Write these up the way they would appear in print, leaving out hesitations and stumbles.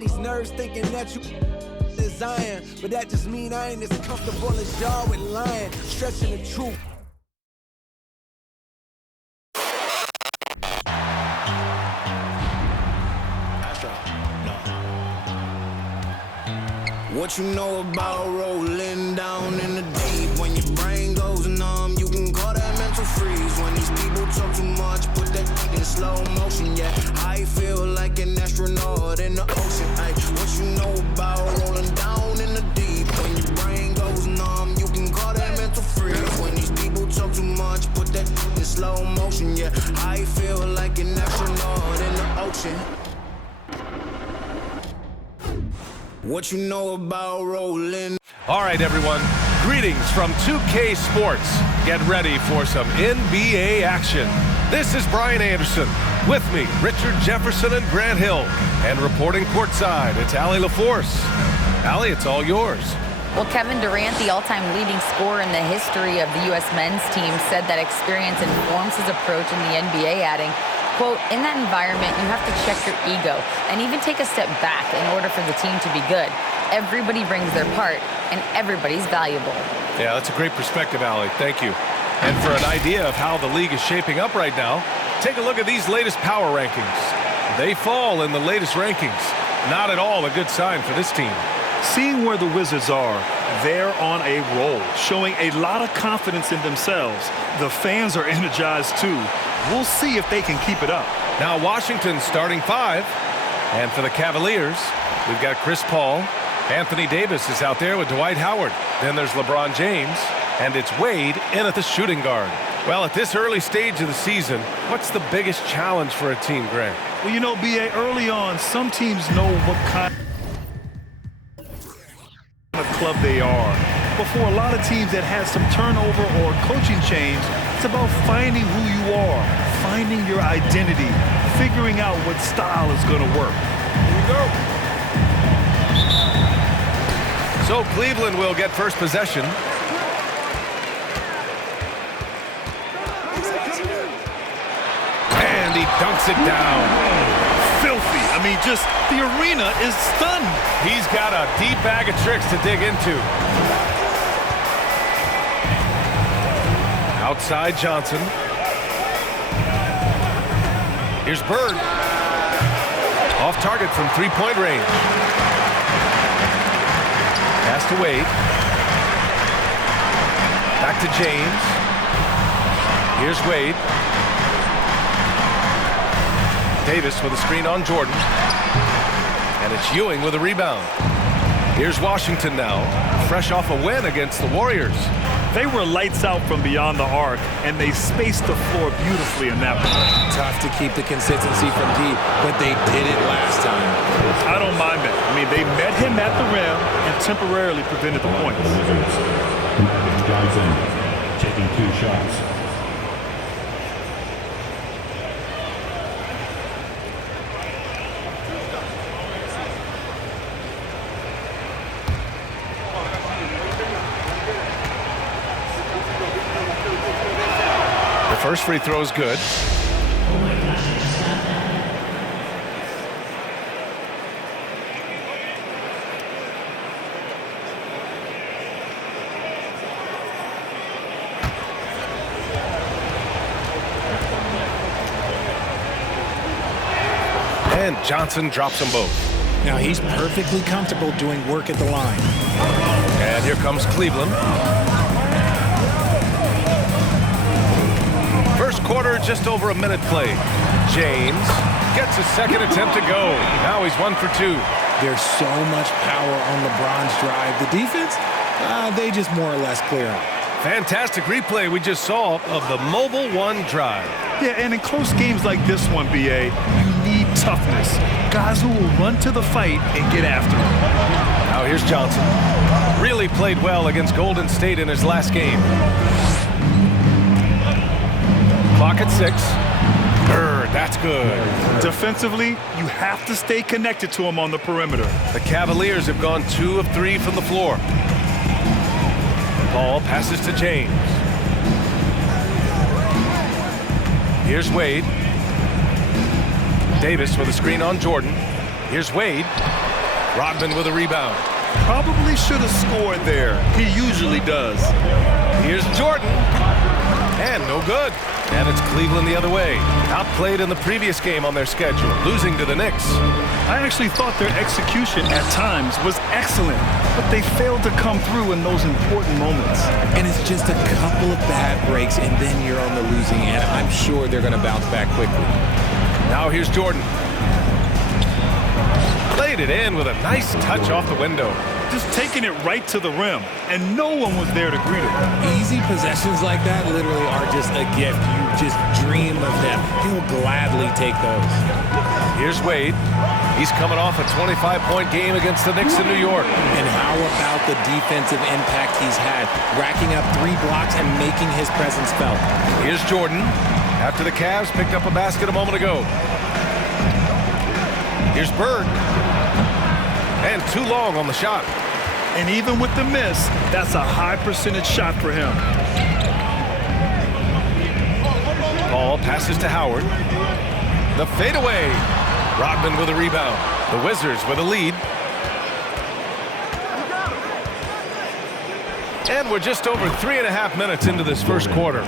got these nerves thinking that you is iron, but that just mean I ain't as comfortable as y'all with lying, stretching the truth. What you know about rolling down in the deep? When your brain goes numb, you can call that mental freeze. When these people talk too much, put that in slow motion. Yeah, I feel like an astronaut in the ocean. Ay, what you know about rolling down in the deep? When your brain goes numb, you can call that mental freeze. When these people talk too much, put that in slow motion. Yeah, I feel like an astronaut in the ocean. What you know about rolling? All right, everyone. Greetings from 2K Sports. Get ready for some NBA action. This is Brian Anderson. With me, Richard Jefferson and Grant Hill. And reporting courtside, it's Allie LaForce. Allie, it's all yours. Well, Kevin Durant, the all-time leading scorer in the history of the U.S. men's team, said that experience informs his approach in the NBA, adding, quote, in that environment, you have to check your ego and even take a step back in order for the team to be good. Everybody brings their part, and everybody's valuable. Yeah, that's a great perspective, Allie. Thank you. And for an idea of how the league is shaping up right now, take a look at these latest power rankings. They fall in the latest rankings. Not at all a good sign for this team. Seeing where the Wizards are, they're on a roll, showing a lot of confidence in themselves. The fans are energized too. We'll see if they can keep it up. Now Washington starting five. And for the Cavaliers, we've got Chris Paul. Anthony Davis is out there with Dwight Howard. Then there's LeBron James. And it's Wade in at the shooting guard. Well, at this early stage of the season, what's the biggest challenge for a team, Grant? Well, you know, B.A., early on, some teams know what kind of club they are. But for a lot of teams that has some turnover or coaching change, it's about finding who you are, finding your identity, figuring out what style is going to work. Here we go. So Cleveland will get first possession. And he dunks it down. Filthy. I mean, just the arena is stunned. He's got a deep bag of tricks to dig into. Outside Johnson. Here's Bird. Off target from three-point range. Pass to Wade. Back to James. Here's Wade. Davis with a screen on Jordan. And it's Ewing with a rebound. Here's Washington now, fresh off a win against the Warriors. They were lights out from beyond the arc, and they spaced the floor beautifully in that one. Tough to keep the consistency from deep, but they did it last time. I don't mind that. I mean, they met him at the rim and temporarily prevented the points. Johnson taking 2 shots. First free throw is good. And Johnson drops them both. Now he's perfectly comfortable doing work at the line. And here comes Cleveland. First quarter, just over a minute played. James gets a second attempt to go. Now he's 1 for 2. There's so much power on LeBron's drive. The defense, they just more or less clear out. Fantastic replay we just saw of the Mobile One drive. Yeah, and in close games like this one, B.A., you need toughness. Guys who will run to the fight and get after it. Now here's Johnson. Really played well against Golden State in his last game. Clock at 6. Bird, that's good. Defensively, you have to stay connected to him on the perimeter. The Cavaliers have gone 2 of 3 from the floor. Paul passes to James. Here's Wade. Davis with a screen on Jordan. Here's Wade. Rodman with a rebound. Probably should have scored there. He usually does. Here's Jordan. And no good. And it's Cleveland the other way. Outplayed in the previous game on their schedule, losing to the Knicks. I actually thought their execution at times was excellent, but they failed to come through in those important moments. And it's just a couple of bad breaks, and then you're on the losing end. I'm sure they're going to bounce back quickly. Now here's Jordan. Played it in with a nice touch off the window. Just taking it right to the rim, and no one was there to greet him. Easy possessions like that literally are just a gift. You just dream of them. He'll gladly take those. Here's Wade. He's coming off a 25-point game against the Knicks in New York. And how about the defensive impact he's had, racking up 3 blocks and making his presence felt. Here's Jordan. After the Cavs picked up a basket a moment ago. Here's Bird. And too long on the shot. And even with the miss, that's a high percentage shot for him. Ball passes to Howard. The fadeaway. Rodman with a rebound. The Wizards with a lead. And we're just over 3.5 minutes into this first quarter.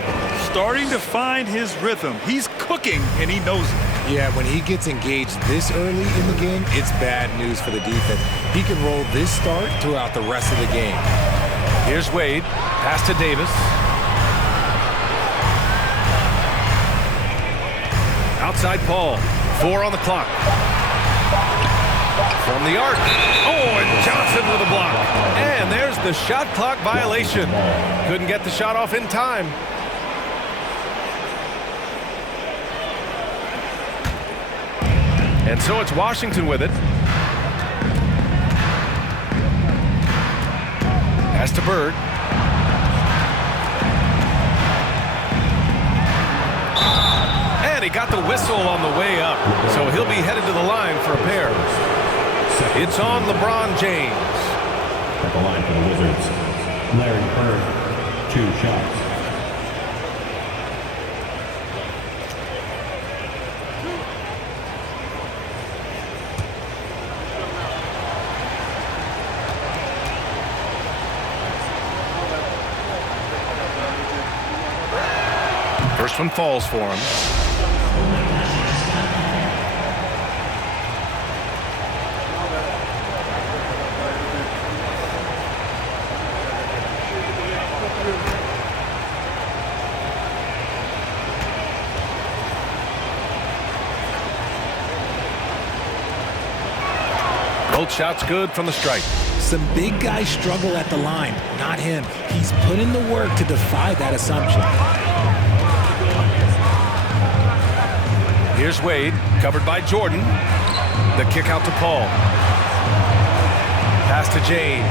Starting to find his rhythm. He's cooking, and he knows it. Yeah, when he gets engaged this early in the game, it's bad news for the defense. He can roll this start throughout the rest of the game. Here's Wade. Pass to Davis. Outside Paul. 4 on the clock. From the arc. Oh, and Johnson with a block. And there's the shot clock violation. Couldn't get the shot off in time. And so it's Washington with it. Pass to Bird. And he got the whistle on the way up. So he'll be headed to the line for a pair. It's on LeBron James. At the line for the Wizards, Larry Bird, 2 shots. First one falls for him. Both shots good from the stripe. Some big guys struggle at the line, not him. He's put in the work to defy that assumption. Here's Wade, covered by Jordan. The kick out to Paul. Pass to James.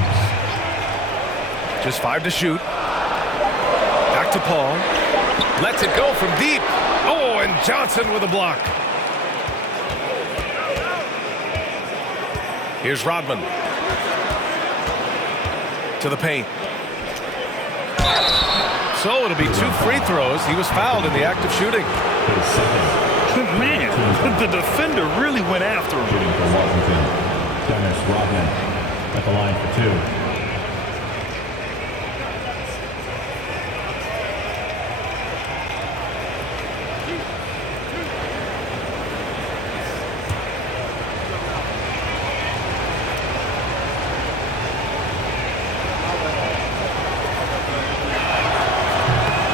Just 5 to shoot. Back to Paul. Lets it go from deep. Oh, and Johnson with a block. Here's Rodman. To the paint. So it'll be 2 free throws. He was fouled in the act of shooting. Man, the defender really went after him. Shooting for Washington, Dennis Rodman at the line for 2.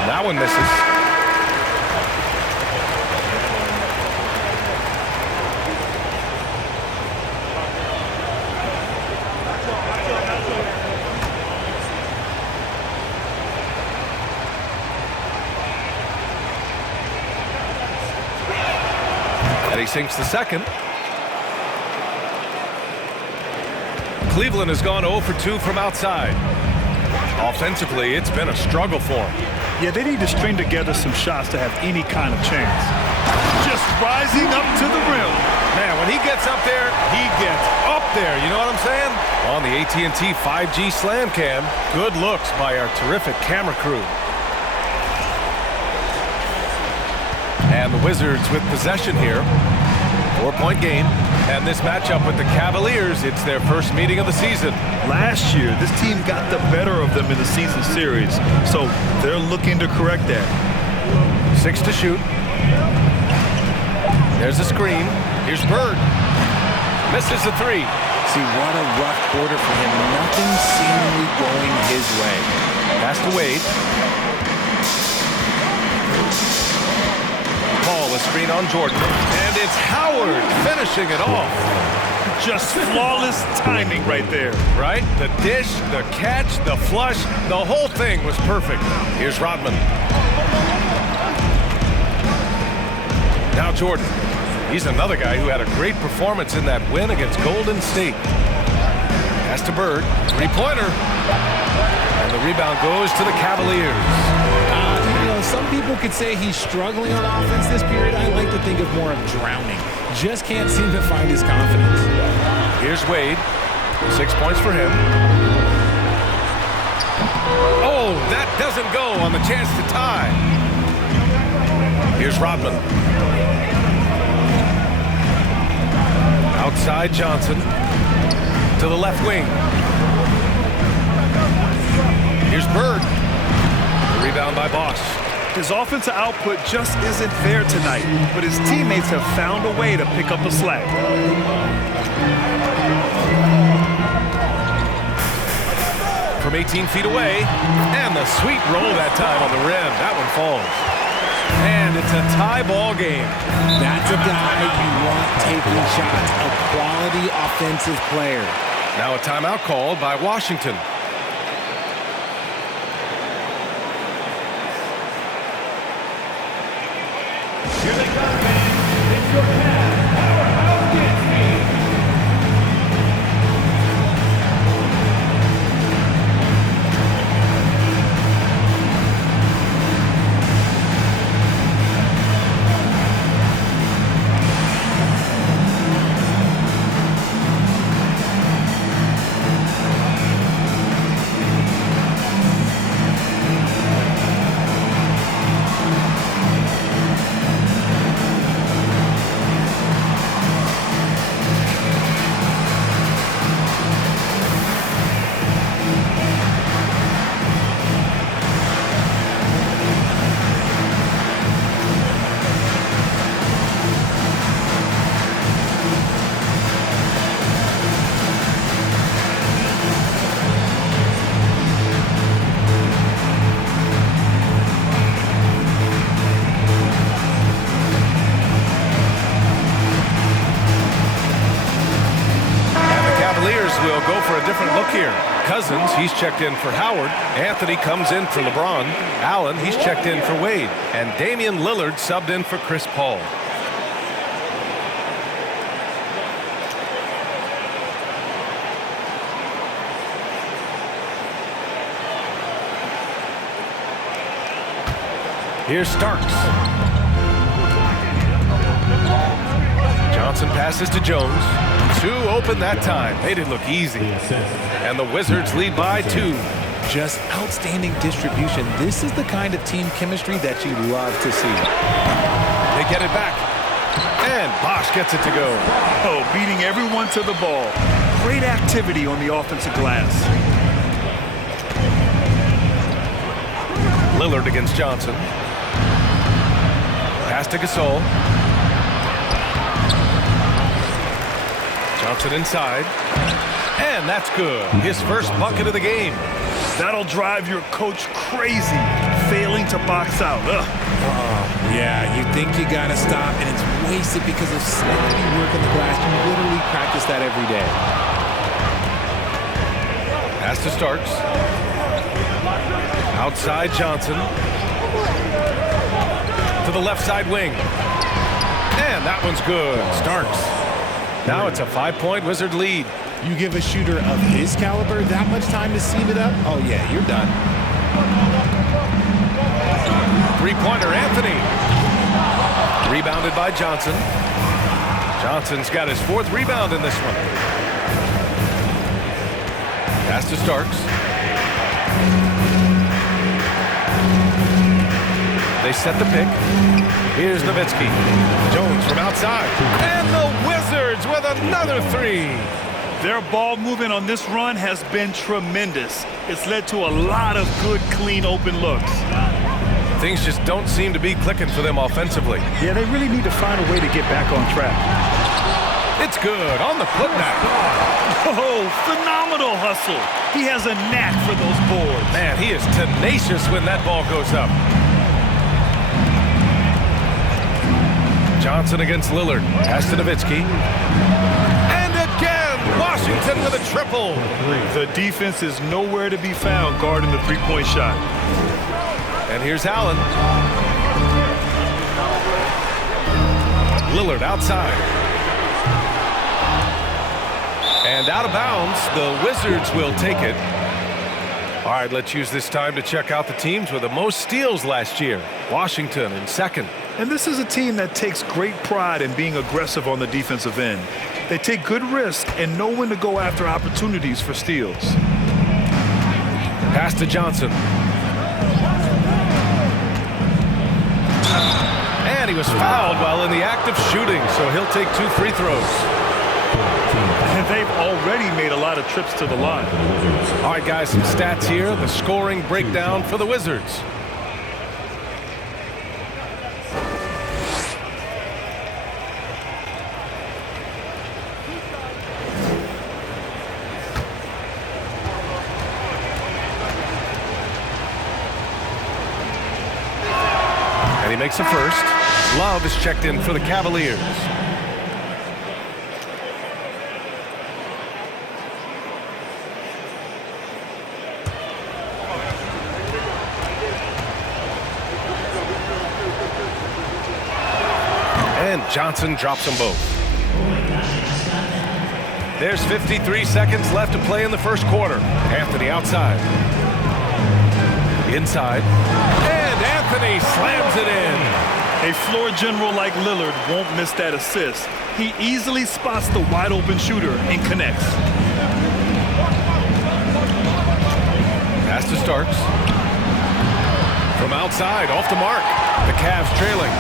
That one misses. And he sinks the second. Cleveland has gone 0 for 2 from outside. Offensively, it's been a struggle for him. Yeah, they need to string together some shots to have any kind of chance. Just rising up to the rim. Man, when he gets up there, he gets up there. You know what I'm saying? On the AT&T 5G Slam Cam, good looks by our terrific camera crew. And the Wizards with possession here. 4-point game. And this matchup with the Cavaliers, it's their first meeting of the season. Last year, this team got the better of them in the season series, so they're looking to correct that. 6 to shoot. There's a screen. Here's Bird. Misses the 3. See, what a rough quarter for him. Nothing seemingly going his way. Pass to Wade. Paul, a screen on Jordan. And it's Howard finishing it off. Just flawless timing right there. Right? The dish, the catch, the flush, the whole thing was perfect. Here's Rodman. Now Jordan. He's another guy who had a great performance in that win against Golden State. Pass to Bird. 3-pointer. And the rebound goes to the Cavaliers. Some people could say he's struggling on offense this period. I like to think of more of drowning. Just can't seem to find his confidence. Here's Wade. 6 points for him. Oh, that doesn't go on the chance to tie. Here's Rodman. Outside Johnson. To the left wing. Here's Bird. Rebound by Bosch. His offensive output just isn't there tonight, but his teammates have found a way to pick up the slack. From 18 feet away, and the sweet roll that time on the rim. That one falls. And it's a tie ball game. That's a guy you want taking shots, a quality offensive player. Now a timeout called by Washington. Here they come, fans. It's your Cavs powerhouse dance team. Will go for a different look here. Cousins, he's checked in for Howard. Anthony comes in for LeBron. Allen, he's checked in for Wade. And Damian Lillard subbed in for Chris Paul. Here's Starks. Johnson passes to Jones. 2 open that time. They didn't look easy. And the Wizards lead by 2. Just outstanding distribution. This is the kind of team chemistry that you love to see. They get it back. And Bosch gets it to go. Oh, beating everyone to the ball. Great activity on the offensive glass. Lillard against Johnson. Pass to Gasol. Johnson inside. And that's good. His first bucket of the game. That'll drive your coach crazy, failing to box out. Yeah, you think you got to stop, and it's wasted because of sloppy work on the glass. You literally practice that every day. Pass to Starks. Outside Johnson. To the left side wing. And that one's good. Starks. Now it's a 5-point Wizard lead. You give a shooter of his caliber that much time to seam it up? Oh, yeah, you're done. 3-pointer, Anthony. Rebounded by Johnson. Johnson's got his 4th rebound in this one. Pass to Starks. They set the pick. Here's Nowitzki. Jones from outside. And the Wizards Wizards with another three. Their ball movement on this run has been tremendous. It's led to a lot of good, clean, open looks. Things just don't seem to be clicking for them offensively. Yeah, they really need to find a way to get back on track. It's good on the putback. Oh, phenomenal hustle. He has a knack for those boards. Man, he is tenacious when that ball goes up. Johnson against Lillard. Pass to Nowitzki. And again, Washington with a triple. The defense is nowhere to be found guarding the three-point shot. And here's Allen. Lillard outside. And out of bounds, the Wizards will take it. All right, let's use this time to check out the teams with the most steals last year. Washington in second. And this is a team that takes great pride in being aggressive on the defensive end. They take good risks and know when to go after opportunities for steals. Pass to Johnson. And he was fouled while in the act of shooting, so he'll take 2 free throws. And they've already made a lot of trips to the line. All right, guys, some stats here. The scoring breakdown for the Wizards. And he makes a first. Love is checked in for the Cavaliers. And Johnson drops them both. There's 53 seconds left to play in the first quarter. Anthony outside. Inside. And Anthony slams it in. A floor general like Lillard won't miss that assist. He easily spots the wide open shooter and connects. Pass to Starks. From outside, off the mark. The Cavs trailing.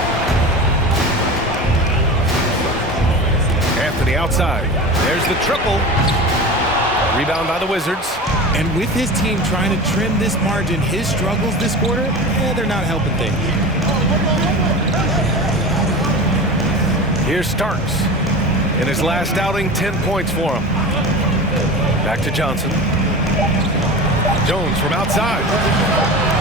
Anthony outside. There's the triple. Rebound by the Wizards. And with his team trying to trim this margin, his struggles this quarter, they're not helping things. Here's Starks. In his last outing, 10 points for him. Back to Johnson. Jones from outside.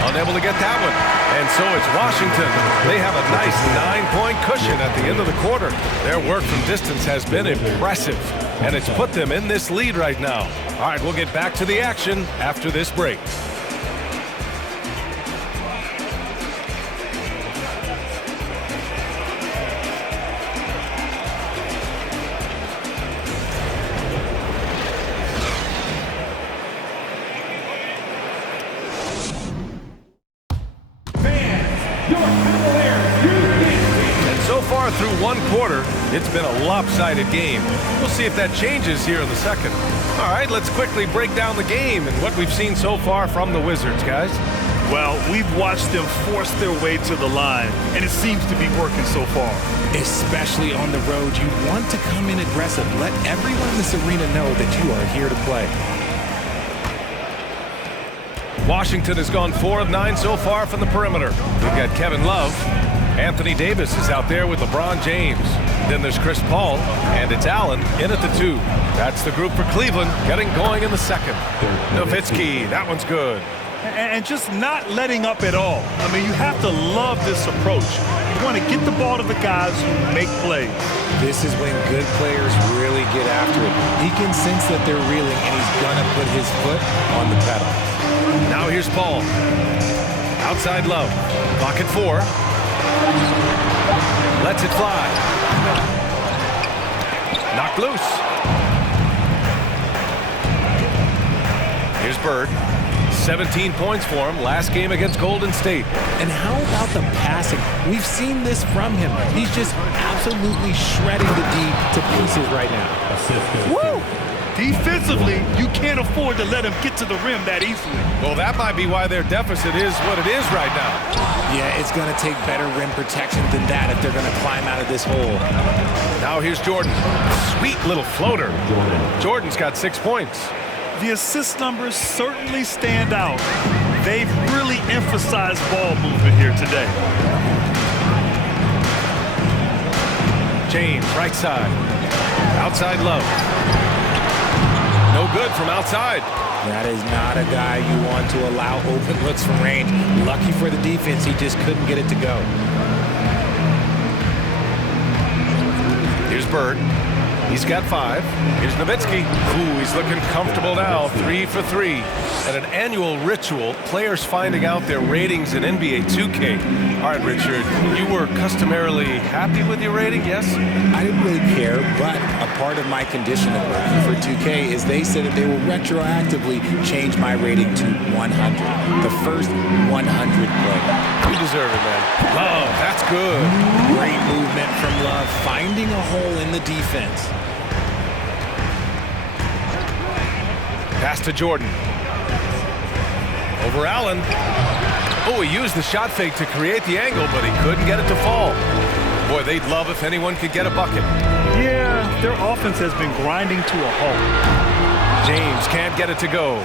Unable to get that one. And so it's Washington. They have a nice 9-point cushion at the end of the quarter. Their work from distance has been impressive, and it's put them in this lead right now. All right, we'll get back to the action after this break. Through one quarter, it's been a lopsided game. We'll see if that changes here in the second. All right, let's quickly break down the game and what we've seen so far from the Wizards, guys. Well, we've watched them force their way to the line, and it seems to be working so far. Especially on the road, you want to come in aggressive. Let everyone in this arena know that you are here to play. Washington has gone 4 of 9 so far from the perimeter. We've got Kevin Love. Anthony Davis is out there with LeBron James. Then there's Chris Paul, and it's Allen in at the 2. That's the group for Cleveland, getting going in the second. Nowitzki, that one's good. And just not letting up at all. I mean, you have to love this approach. You want to get the ball to the guys who make plays. This is when good players really get after it. He can sense that they're reeling, and he's going to put his foot on the pedal. Now here's Paul. Outside Love. Clock at 4. Lets it fly. Knocked loose. Here's Bird. 17 points for him last game against Golden State. And how about the passing? We've seen this from him. He's just absolutely shredding the D to pieces right now. Assist. Woo! Defensively, you can't afford to let him get to the rim that easily. Well, that might be why their deficit is what it is right now. Yeah, it's going to take better rim protection than that if they're going to climb out of this hole. Now here's Jordan. Sweet little floater. Jordan's got 6 points. The assist numbers certainly stand out. They've really emphasized ball movement here today. James, right side. Outside Love. No good from outside. That is not a guy you want to allow open looks from range. Lucky for the defense, he just couldn't get it to go. Here's Bird. He's got 5. Here's Nowitzki. Ooh, he's looking comfortable now. 3 for 3. At an annual ritual, players finding out their ratings in NBA 2K. All right, Richard, you were customarily happy with your rating, yes? I didn't really care, but a part of my condition of working for 2K is they said that they will retroactively change my rating to 100. The first 100 play. You deserve it, man. Love, that's good. Great movement from Love, finding a hole in the defense. Pass to Jordan. Over Allen. Oh, he used the shot fake to create the angle, but he couldn't get it to fall. Boy, they'd love if anyone could get a bucket. Yeah, their offense has been grinding to a halt. James can't get it to go.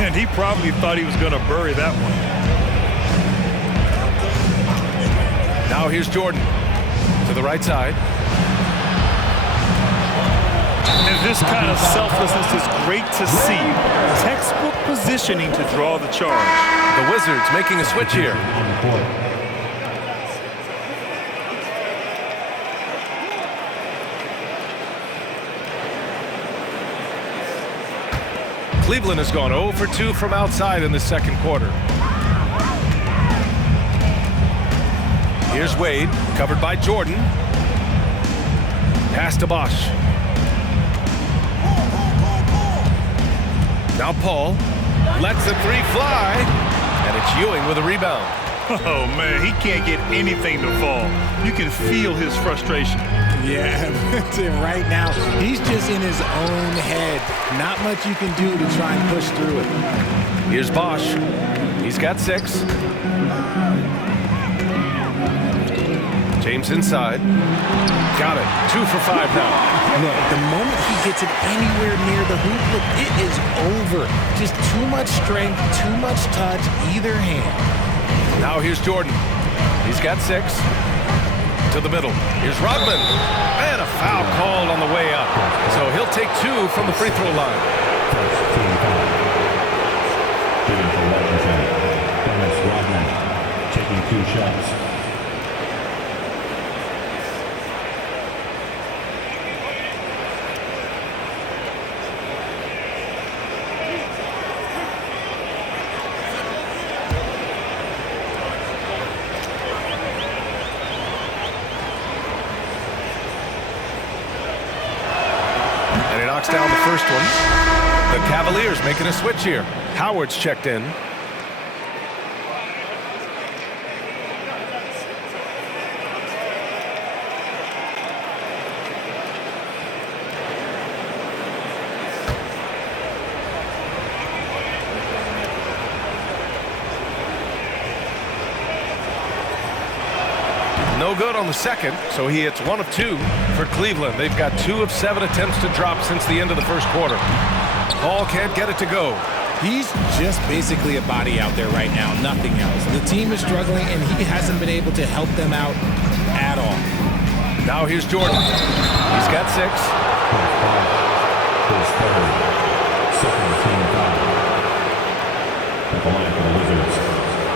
And he probably thought he was going to bury that one. Now here's Jordan. To the right side. And this kind of selflessness is great to see. Textbook positioning to draw the charge. The Wizards making a switch here. Cleveland has gone 0 for 2 from outside in the second quarter. Here's Wade, covered by Jordan. Pass to Bosch. Now Paul lets the 3 fly, and it's Ewing with a rebound. Oh, man, he can't get anything to fall. You can feel his frustration. Yeah, right now, he's just in his own head. Not much you can do to try and push through it. Here's Bosch. He's got 6. James inside. Got it. 2 for 5 now. Look, the moment he gets it anywhere near the hoop, look, it is over. Just too much strength, too much touch, either hand. Now here's Jordan. He's got 6. To the middle. Here's Rodman. And a foul called on the way up. So he'll take 2 from the free throw line. First team foul. Shooting for Washington. Dennis Rodman taking 2 shots. Down the first one. The Cavaliers making a switch here. Howard's checked in. No good on the second, so he hits 1 of 2 for Cleveland. They've got 2 of 7 attempts to drop since the end of the first quarter. Paul can't get it to go. He's just basically a body out there right now, nothing else. The team is struggling, and he hasn't been able to help them out at all. Now here's Jordan. He's got 6. His third. Second team foul. At the line for the Wizards,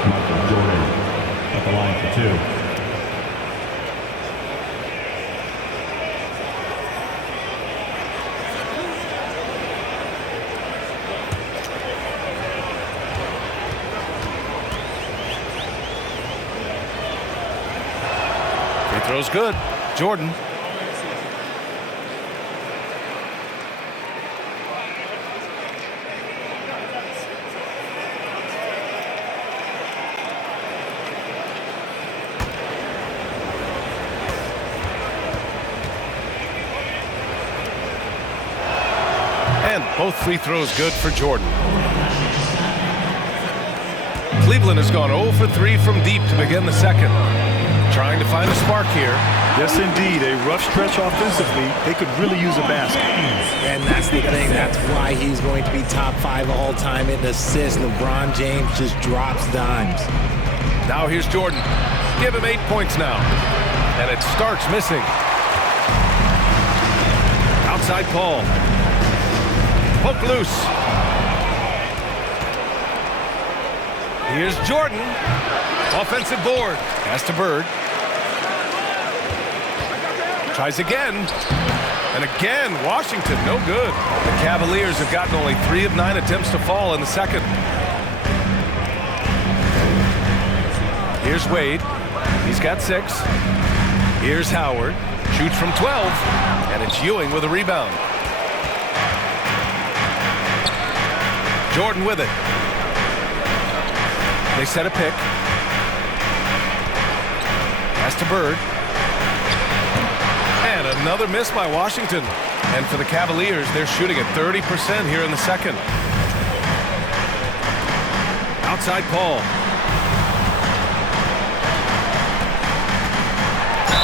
Michael Jordan. At the line for 2. Throw's good. Jordan. And Both free throws good for Jordan. Cleveland has gone 0 for 3 from deep to begin the second. Trying to find a spark here. Yes, indeed. A rough stretch offensively. They could really use a basket. And that's the thing. That's why he's going to be top 5 all time in assists. LeBron James just drops dimes. Now here's Jordan. Give him 8 points now. And it starts missing. Outside Paul. Poke loose. Here's Jordan. Offensive board. Pass to Bird. Tries again. And again, Washington, no good. The Cavaliers have gotten only 3 of 9 attempts to fall in the second. Here's Wade. He's got 6. Here's Howard. Shoots from 12. And it's Ewing with a rebound. Jordan with it. They set a pick. Pass to Bird. And another miss by Washington. And for the Cavaliers, they're shooting at 30% here in the second. Outside Paul.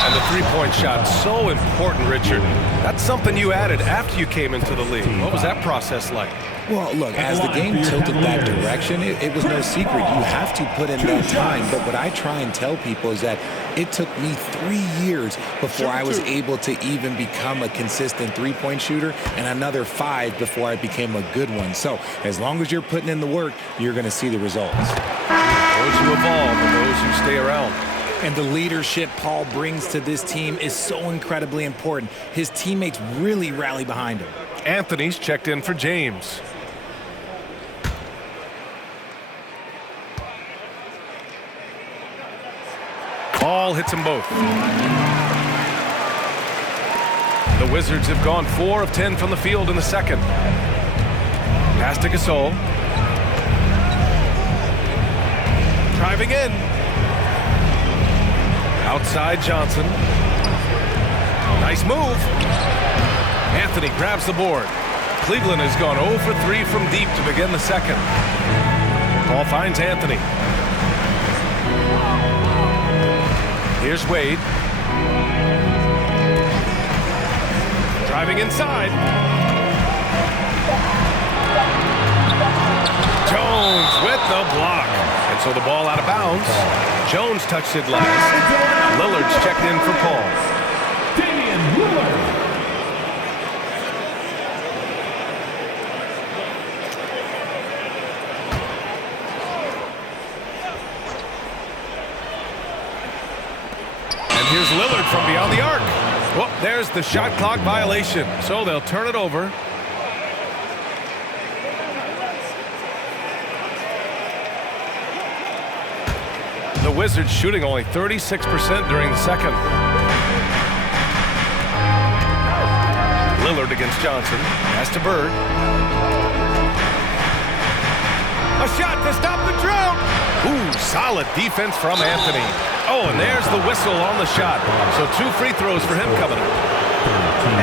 And the three-point shot, so important, Richard. That's something you added after you came into the league. What was that process like? Well, look, as the game tilted that direction, it was no secret. You have to put in that time. But what I try and tell people is that it took me 3 years before I was able to even become a consistent three-point shooter, and another 5 before I became a good one. So as long as you're putting in the work, you're going to see the results. Those who evolve and those who stay around. And the leadership Paul brings to this team is so incredibly important. His teammates really rally behind him. Anthony's checked in for James. Paul hits them both. The Wizards have gone 4 of 10 from the field in the second. Pass to Gasol. Driving in. Outside Johnson. Nice move. Anthony grabs the board. Cleveland has gone 0 for 3 from deep to begin the second. Paul finds Anthony. Here's Wade. Driving inside. Jones with the block. And so the ball out of bounds. Jones touched it last. Lillard's checked in for Paul. Damian Lillard. Here's Lillard from beyond the arc. Well, there's the shot clock violation. So they'll turn it over. The Wizards shooting only 36% during the second. Lillard against Johnson. Pass to Bird. A shot to stop the drought. Ooh, solid defense from Anthony. Oh, and there's the whistle on the shot. So 2 free throws for him coming up.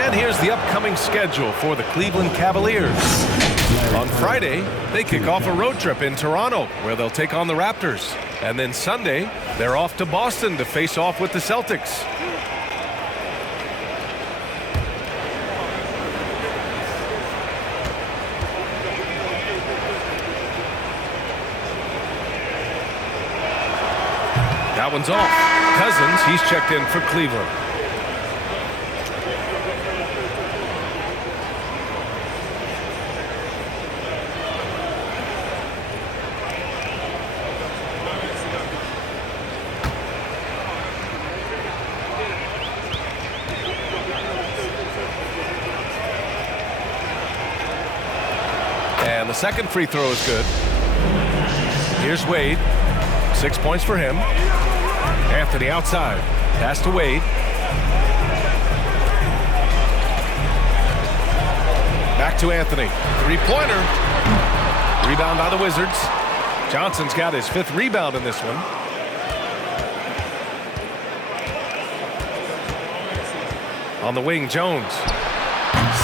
And here's the upcoming schedule for the Cleveland Cavaliers. On Friday, they kick off a road trip in Toronto, where they'll take on the Raptors. And then Sunday, they're off to Boston to face off with the Celtics. That one's off. Cousins, he's checked in for Cleveland. And the second free throw is good. Here's Wade. 6 points for him. Anthony outside. Pass to Wade. Back to Anthony. Three-pointer. Rebound by the Wizards. Johnson's got his 5th rebound in this one. On the wing, Jones.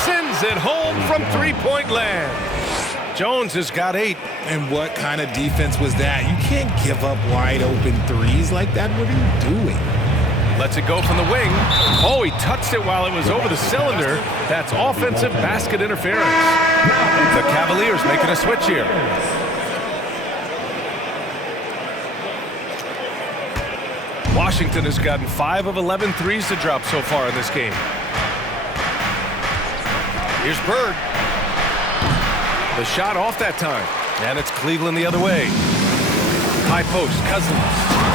Sends lays it home from three-point land. Jones has got 8. And what kind of defense was that? You can't give up wide open threes like that. What are you doing? Lets it go from the wing. Oh, he touched it while it was over the cylinder. That's offensive basket interference. The Cavaliers making a switch here. Washington has gotten 5 of 11 threes to drop so far in this game. Here's Bird. The shot off that time. And it's Cleveland the other way. High post, Cousins.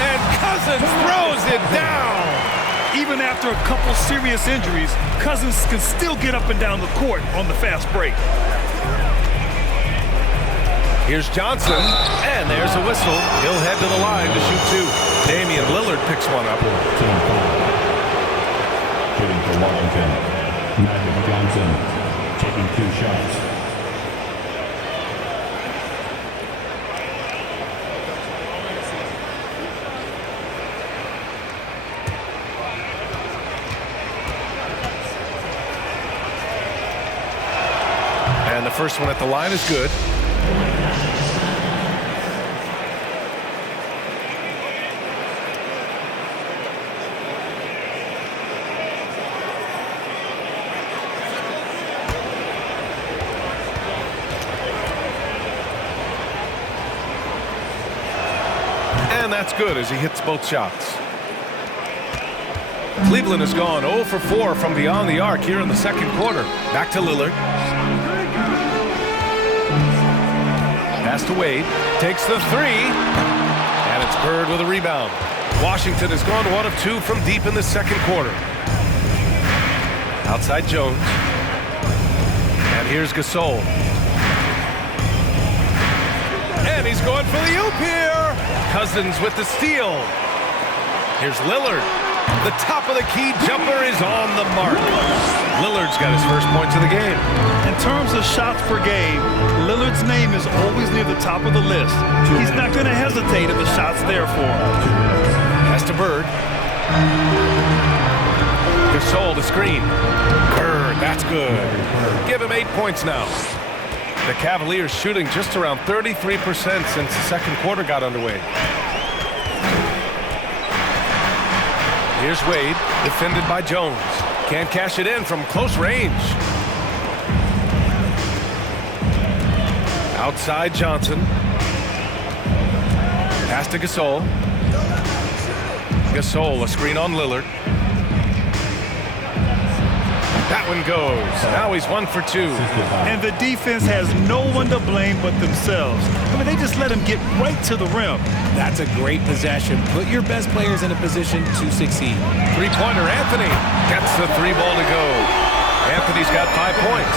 And Cousins throws it down. Even after a couple serious injuries, Cousins can still get up and down the court on the fast break. Here's Johnson, and there's a whistle. He'll head to the line to shoot 2. Damian Lillard picks one up. Shooting for Washington, Magic Johnson taking 2 shots. And the first one at the line is good. And that's good as he hits both shots. Cleveland has gone 0 for 4 from beyond the arc here in the second quarter. Back to Lillard. Pass to Wade. Takes the 3. And it's Bird with a rebound. Washington has gone 1 of 2 from deep in the second quarter. Outside Jones. And here's Gasol. And he's going for the oop here. Cousins with the steal. Here's Lillard. The top of the key jumper is on the mark. Lillard's got his first points of the game. In terms of shots per game, Lillard's name is always near the top of the list. He's not going to hesitate if the shot's there for him. Pass to Bird. Gasol the screen. Bird, that's good. Give him 8 points now. The Cavaliers shooting just around 33% since the second quarter got underway. Here's Wade, defended by Jones. Can't cash it in from close range. Outside Johnson. Pass to Gasol. Gasol, a screen on Lillard. That one goes. Now he's 1 for 2. And the defense has no one to blame but themselves. I mean, they just let him get right to the rim. That's a great possession. Put your best players in a position to succeed. Three-pointer, Anthony gets the 3 ball to go. Anthony's got 5 points.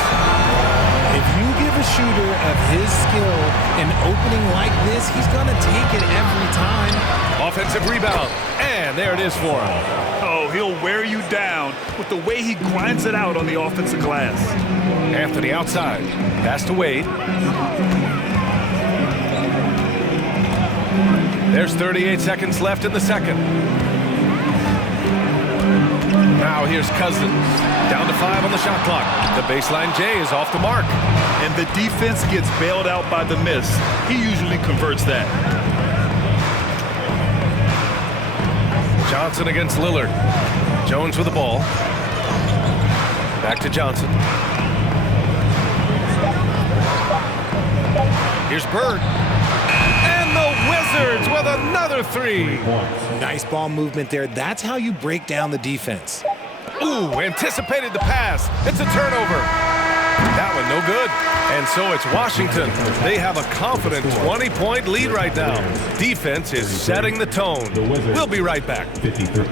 If you give a shooter of his skill an opening like this, he's going to take it every time. Offensive rebound, and there it is for him. Oh, he'll wear you down with the way he grinds it out on the offensive glass. Anthony outside. Pass to Wade. There's 38 seconds left in the second. Now here's Cousins. Down to 5 on the shot clock. The baseline J is off the mark. And the defense gets bailed out by the miss. He usually converts that. Johnson against Lillard. Jones with the ball. Back to Johnson. Here's Bird. And the Wizards with another 3. Nice ball movement there. That's how you break down the defense. Ooh, anticipated the pass. It's a turnover. That one no good. And so it's Washington. They have a confident 20-point lead right now. Defense is setting the tone. We'll be right back. 53.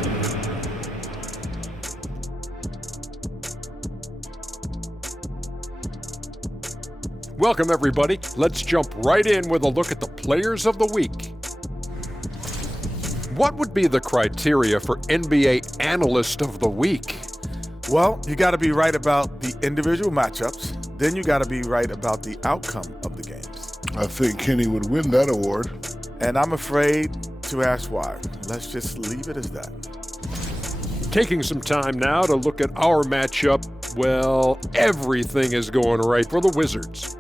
Welcome, everybody. Let's jump right in with a look at the players of the week. What would be the criteria for NBA Analyst of the Week? Well, you got to be right about the individual matchups. Then you got to be right about the outcome of the games. I think Kenny would win that award. And I'm afraid to ask why. Let's just leave it as that. Taking some time now to look at our matchup well, everything is going right for the Wizards.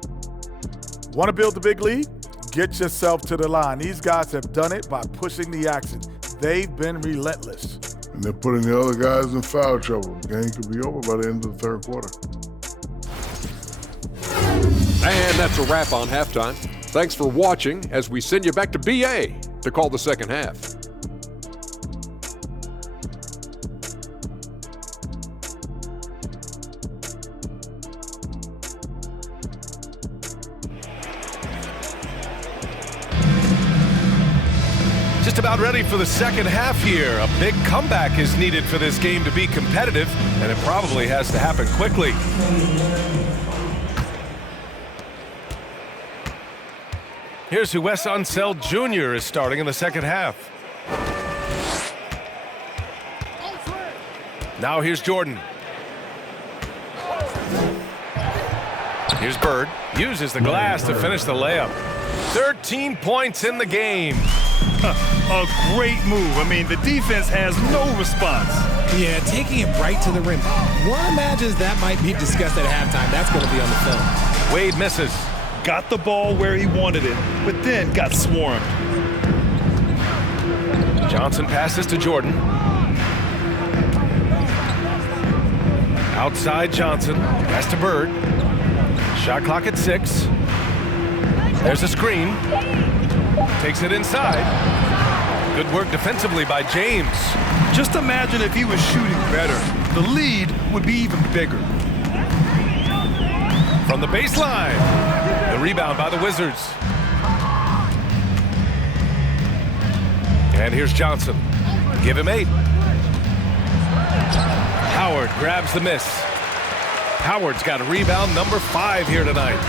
Want to build the big lead? Get yourself to the line. These guys have done it by pushing the action. They've been relentless. And they're putting the other guys in foul trouble. The game could be over by the end of the third quarter. And that's a wrap on halftime. Thanks for watching as we send you back to BA to call the second half. Just about ready for the second half here. A big comeback is needed for this game to be competitive, and it probably has to happen quickly. Here's who Wes Unseld Jr. is starting in the second half. Now here's Jordan. Here's Bird. Uses the glass to finish the layup. 13 points in the game. A great move. I mean, the defense has no response. Yeah, taking it right to the rim. One imagines that might be discussed at halftime. That's going to be on the film. Wade misses. Got the ball where he wanted it, but then got swarmed. Johnson passes to Jordan. Outside Johnson. Pass to Bird. Shot clock at 6. There's a screen. Takes it inside. Good work defensively by James. Just imagine if he was shooting better. The lead would be even bigger. From the baseline. The rebound by the Wizards. And here's Johnson. Give him 8. Howard grabs the miss. Howard's got a rebound number 5 here tonight.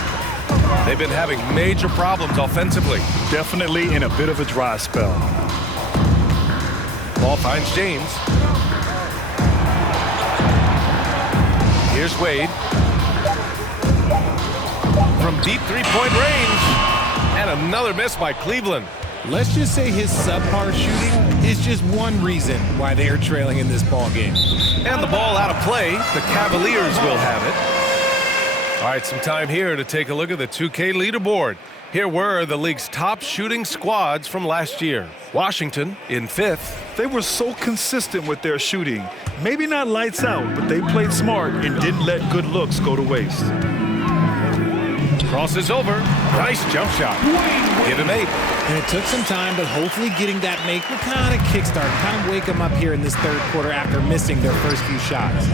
They've been having major problems offensively. Definitely in a bit of a dry spell. Ball finds James. Here's Wade. From deep three-point range. And another miss by Cleveland. Let's just say his subpar shooting is just one reason why they are trailing in this ball game. And the ball out of play. The Cavaliers will have it. All right, some time here to take a look at the 2K leaderboard. Here were the league's top shooting squads from last year. Washington in 5th. They were so consistent with their shooting. Maybe not lights out, but they played smart and didn't let good looks go to waste. Crosses over. Nice jump shot. Give him 8. And it took some time, but hopefully getting that make will kind of kickstart, kind of wake them up here in this third quarter after missing their first few shots.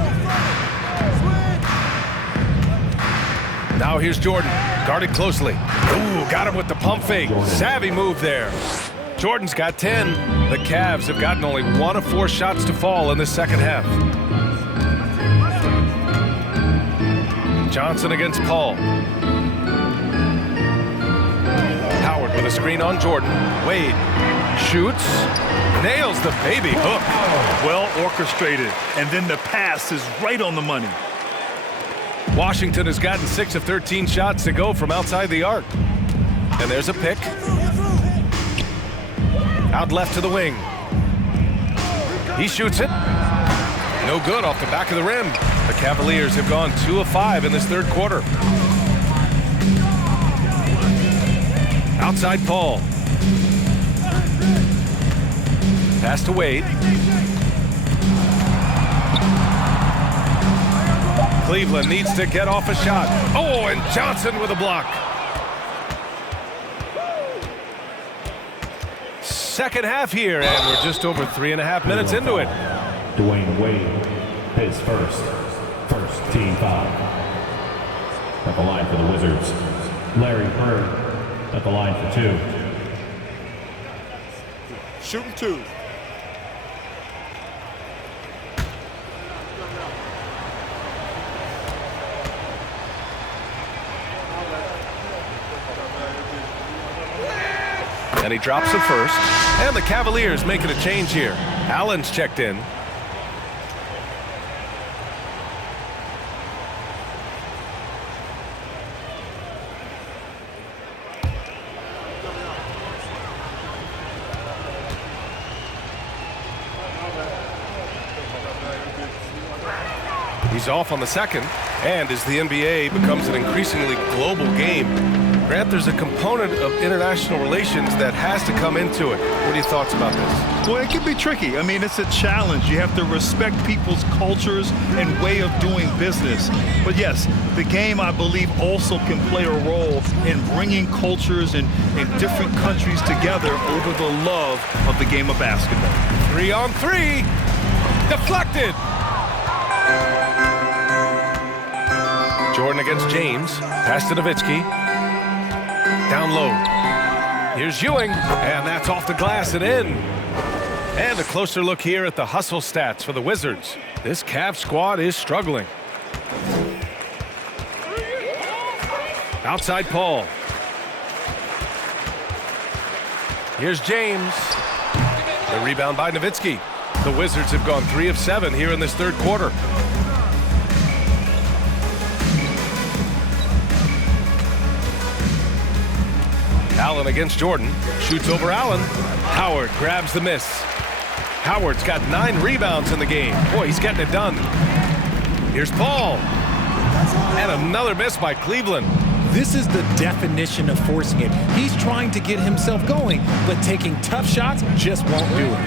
Now here's Jordan, guarded closely. Ooh, got him with the pump fake. Savvy move there. Jordan's got 10. The Cavs have gotten only 1 of 4 shots to fall in the second half. Johnson against Paul. Howard with a screen on Jordan. Wade shoots, nails the baby hook. Well orchestrated, and then the pass is right on the money. Washington has gotten 6 of 13 shots to go from outside the arc. And there's a pick. Out left to the wing. He shoots it. No good off the back of the rim. The Cavaliers have gone 2 of 5 in this third quarter. Outside Paul. Pass to Wade. Cleveland needs to get off a shot. Oh, and Johnson with a block. Second half here, and we're just over 3.5 minutes into it. Dwayne Wade, his first team foul. At the line for the Wizards, Larry Bird at the line for 2. Shooting 2. And he drops it first. And the Cavaliers making a change here. Allen's checked in. He's off on the second. And as the NBA becomes an increasingly global game, Grant, there's a component of international relations that has to come into it. What are your thoughts about this? Well, it can be tricky. I mean, it's a challenge. You have to respect people's cultures and way of doing business. But yes, the game, I believe, also can play a role in bringing cultures in different countries together over the love of the game of basketball. 3-on-3. Deflected. Jordan against James. Pass to Nowitzki. Down low. Here's Ewing, and that's off the glass and in. And a closer look here at the hustle stats for the Wizards. This Cavs squad is struggling. Outside Paul. Here's James. The rebound by Nowitzki. The Wizards have gone 3 of 7 here in this third quarter. Allen against Jordan. Shoots over Allen. Howard grabs the miss. Howard's got 9 rebounds in the game. Boy, he's getting it done. Here's Paul. And another miss by Cleveland. This is the definition of forcing it. He's trying to get himself going, but taking tough shots just won't do it.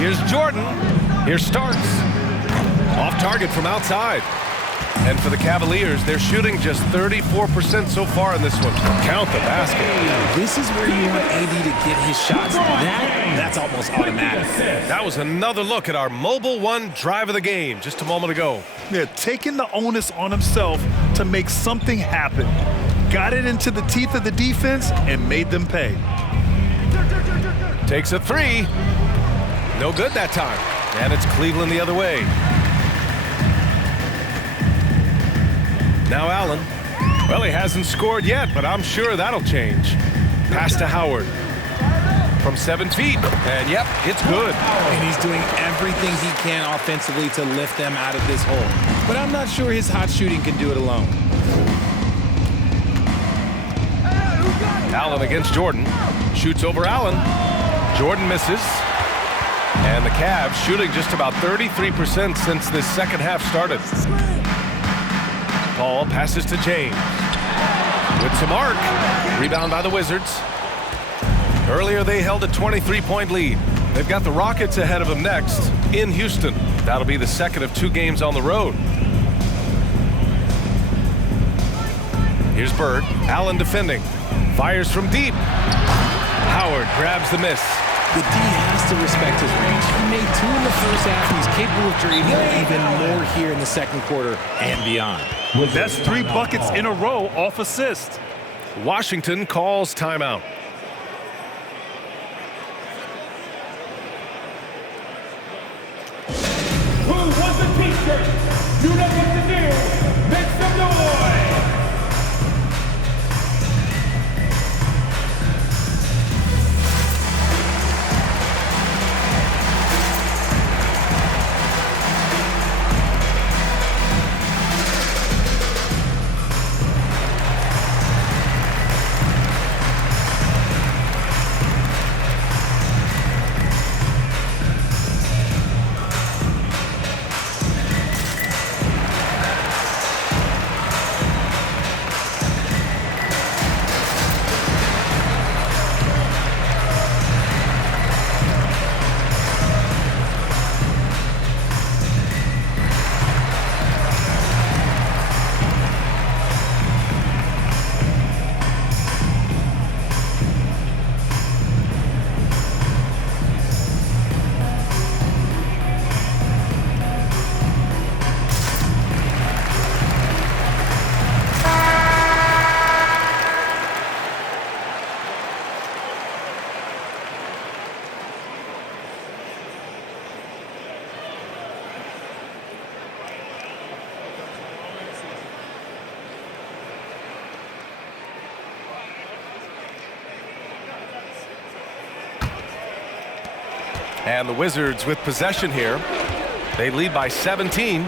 Here's Jordan. Here's Starks. Off target from outside. And for the Cavaliers, they're shooting just 34% so far in this one. Count the basket. This is where you want AD to get his shots. That's almost automatic. That was another look at our Mobile One drive of the game just a moment ago. Yeah, taking the onus on himself to make something happen. Got it into the teeth of the defense and made them pay. Takes a 3. No good that time. And it's Cleveland the other way. Now Allen. Well, he hasn't scored yet, but I'm sure that'll change. Pass to Howard. From 7 feet. And yep, it's good. And he's doing everything he can offensively to lift them out of this hole. But I'm not sure his hot shooting can do it alone. Allen against Jordan. Shoots over Allen. Jordan misses. And the Cavs shooting just about 33% since this second half started. Paul passes to James. With some arc. Rebound by the Wizards. Earlier they held a 23-point lead. They've got the Rockets ahead of them next in Houston. That'll be the second of 2 games on the road. Here's Bird. Allen defending. Fires from deep. Howard grabs the miss. The D has to respect his range. He made 2 in the first half. He's capable of creating even more here in the second quarter and beyond. That's 3 buckets in a row off assist. Washington calls timeout. Who wants a t-shirt? You know what to do. Make some noise. And the Wizards with possession here. They lead by 17.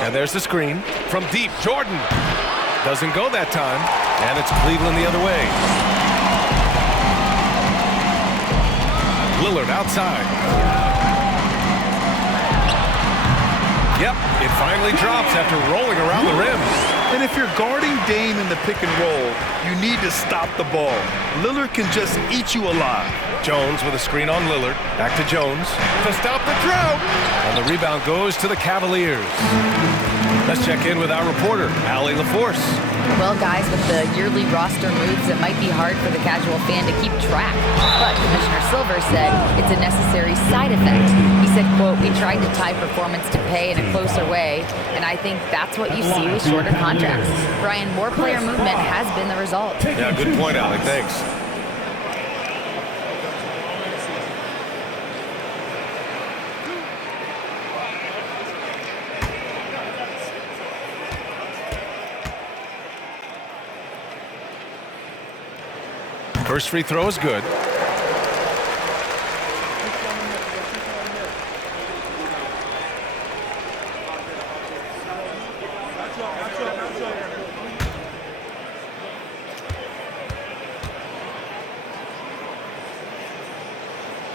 And there's the screen from deep. Jordan doesn't go that time. And it's Cleveland the other way. Lillard outside. Yep, it finally drops after rolling around the rim. And if you're guarding Dame in the pick and roll, you need to stop the ball. Lillard can just eat you alive. Jones with a screen on Lillard. Back to Jones to stop the drought. And the rebound goes to the Cavaliers. Let's check in with our reporter, Allie LaForce. Well, guys, with the yearly roster moves, it might be hard for the casual fan to keep track. But Commissioner Silver said it's a necessary side effect. He said, quote, "We tried to tie performance to pay in a closer way, and I think that's what you see with shorter contracts." Brian, more player movement has been the result. Yeah, good point, Allie. Thanks. First free throw is good.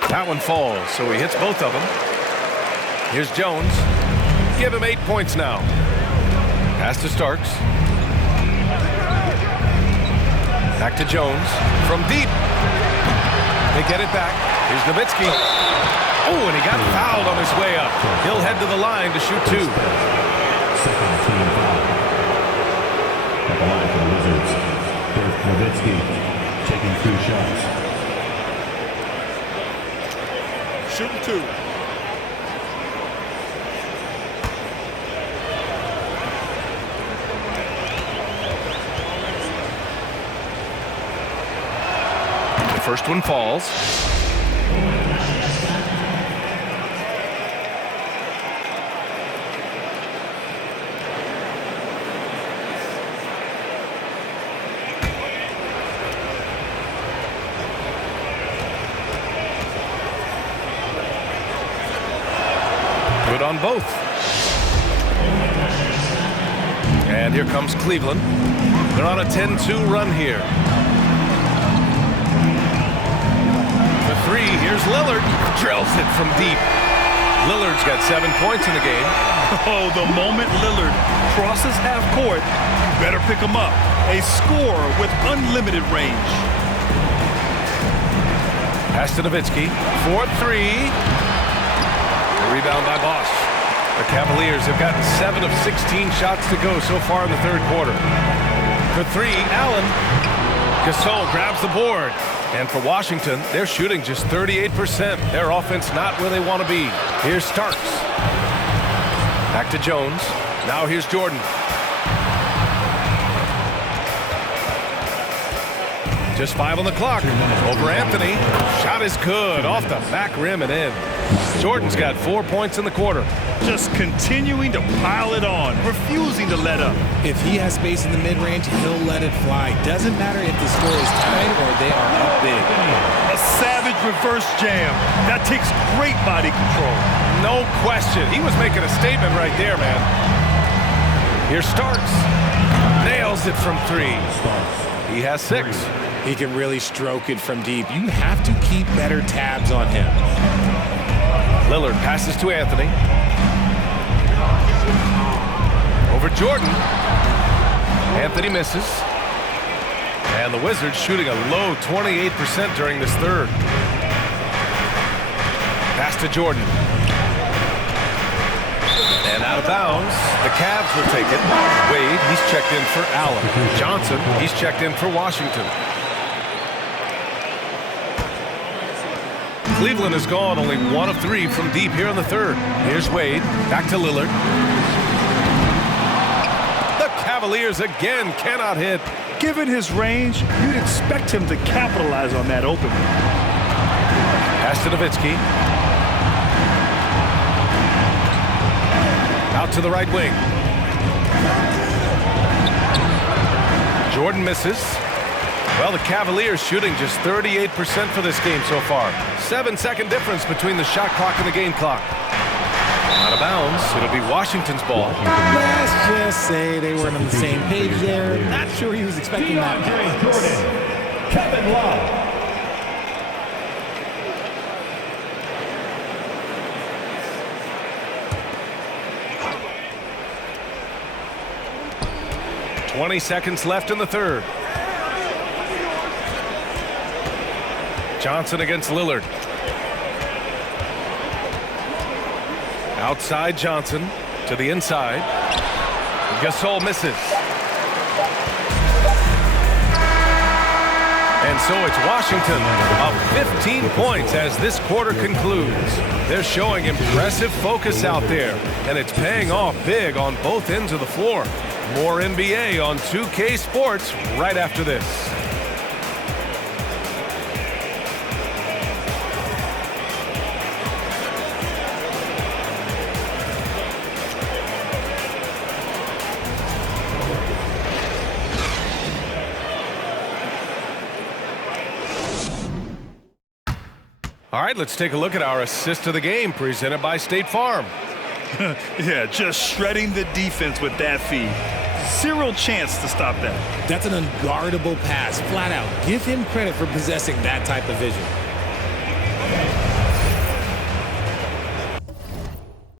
That one falls, so he hits both of them. Here's Jones. Give him 8 points now. Pass to Starks. Back to Jones from deep. They get it back. Here's Nowitzki. Oh, and he got fouled on his way up. He'll head to the line to shoot 2. Second team foul. At the line for the Wizards, Dirk Nowitzki taking 2 shots. Shooting 2. First one falls. Good on both. And here comes Cleveland. They're on a 10-2 run here. Three. Here's Lillard. Drills it from deep. Lillard's got 7 points in the game. Oh, the moment Lillard crosses half court, you better pick him up. A scorer with unlimited range. Pass to Nowitzki. 4-3. Rebound by Bosch. The Cavaliers have gotten 7 of 16 shots to go so far in the third quarter. For 3, Allen. Gasol grabs the board. And for Washington, they're shooting just 38%. Their offense not where they want to be. Here's Starks. Back to Jones. Now here's Jordan. Just 5 on the clock. Over Anthony. Shot is good. Off the back rim and in. Jordan's got 4 points in the quarter. Just continuing to pile it on, refusing to let up. If he has space in the mid-range, he'll let it fly. Doesn't matter if the score is tied or they are up big. A savage reverse jam. That takes great body control. No question. He was making a statement right there, man. Here's Starks. Nails it from 3. He has 6. He can really stroke it from deep. You have to keep better tabs on him. Lillard passes to Anthony. Over Jordan. Anthony misses. And the Wizards shooting a low 28% during this third. Pass to Jordan. And out of bounds. The Cavs will take it. Wade, he's checked in for Allen. Johnson, he's checked in for Washington. Cleveland has gone only 1 of 3 from deep here in the third. Here's Wade. Back to Lillard. The Cavaliers again cannot hit. Given his range, you'd expect him to capitalize on that opening. Pass to Nowitzki. Out to the right wing. Jordan misses. Well, the Cavaliers shooting just 38% for this game so far. 7-second difference between the shot clock and the game clock. Out of bounds. It'll be Washington's ball. Let's just say they weren't on the same page there. Not sure he was expecting that pass. Jordan, Kevin Love. 20 seconds left in the third. Johnson against Lillard. Outside Johnson to the inside. Gasol misses. And so it's Washington up 15 points as this quarter concludes. They're showing impressive focus out there, and it's paying off big on both ends of the floor. More NBA on 2K Sports right after this. All right, let's take a look at our assist of the game presented by State Farm. Yeah, just shredding the defense with that feed. Zero chance to stop that. That's an unguardable pass, flat out. Give him credit for possessing that type of vision.